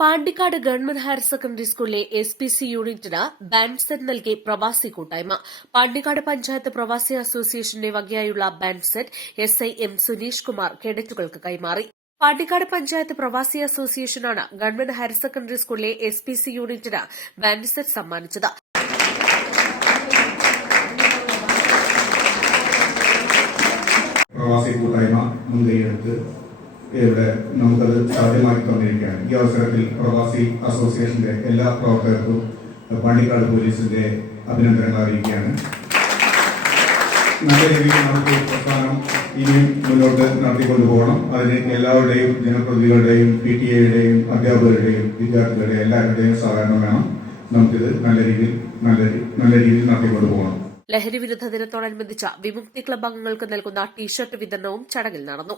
Pandikkad government higher secondary സ്കൂളിലെ S P C യൂണിറ്റിന് band set നൽകി പ്രവാസി കൂട്ടായ്മ. പാണ്ടിക്കാട് പഞ്ചായത്ത് പ്രവാസി അസോസിയേഷന്റെ വകയായുള്ള band set S I M Suneesh Kumar കേഡറ്റുകൾക്ക് കൈമാറി. പാണ്ടിക്കാട് പഞ്ചായത്ത് പ്രവാസി അസോസിയേഷനാണ് ഗവൺമെന്റ് ഹയർ സെക്കൻഡറി സ്കൂളിലെ എസ് പി സി യൂണിറ്റിന് ബാൻഡ് സെറ്റ് സമ്മാനിച്ചത്. പ്രവാസി കൂട്ടായ്മ മുൻകൈയെടുത്ത് ഇവിടെ നമുക്കത് സാധ്യമാക്കി തന്നിരിക്കുകയാണ് ഈ അവസരത്തിൽ പ്രവാസി അസോസിയേഷന്റെ എല്ലാ പ്രവർത്തകർക്കും പാണ്ടിക്കാട് പോലീസിന്റെ അഭിനന്ദനങ്ങൾ അറിയിക്കുകയാണ്. നല്ല രീതിയിൽ നമുക്ക് പ്രസ്ഥാനം ഇനിയും മുന്നോട്ട് നടത്തിക്കൊണ്ടുപോകണം അതിന് എല്ലാവരുടെയും ജനപ്രതിനിധികളുടെയും പി ടി എയുടെയും അധ്യാപകരുടെയും വിദ്യാർത്ഥികളുടെയും എല്ലാവരുടെയും സഹകരണം വേണം. നമുക്കിത് നല്ല രീതിയിൽ നല്ല നല്ല രീതിയിൽ നടത്തിക്കൊണ്ടുപോകണം ലഹരി വിരുദ്ധ ദിനത്തോടനുബന്ധിച്ച വിമുക്തി ക്ലബ് അംഗങ്ങൾക്ക് നൽകുന്ന ടീഷർട്ട് വിതരണവും ചടങ്ങിൽ നടന്നു.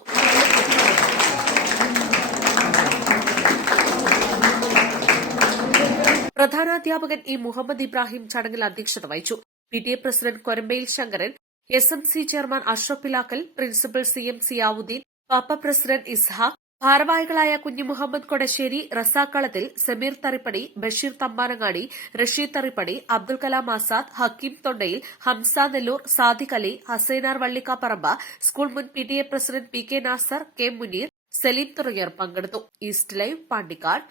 പ്രധാനാധ്യാപകൻ ഇ മുഹമ്മദ് ഇബ്രാഹിം ചടങ്ങിൽ അധ്യക്ഷത വഹിച്ചു. P T A president Korambayil Sankaran S M C chairman Ashraf Pilakkal principal C M Ziyauddin Pappa president Ishaq ഭാരവാഹികളായ കുഞ്ഞു മുഹമ്മദ് കൊടശ്ശേരി റസാക്കളത്തിൽ സമീർ തറിപ്പടി ബഷീർ തമ്പാനങ്ങാടി റഷീദ് തറിപ്പടി അബ്ദുൽ കലാം ആസാദ് ഹക്കീം തൊണ്ടയിൽ ഹംസ നെല്ലൂർ സാദിഖ് അലി ഹസൈനാർ വള്ളിക്കാപ്പറമ്പ സ്കൂൾ മുൻ P T A president P K Nasar K Muneer Saleem തുടങ്ങിയവർ പങ്കെടുത്തു. East live Pandikkad.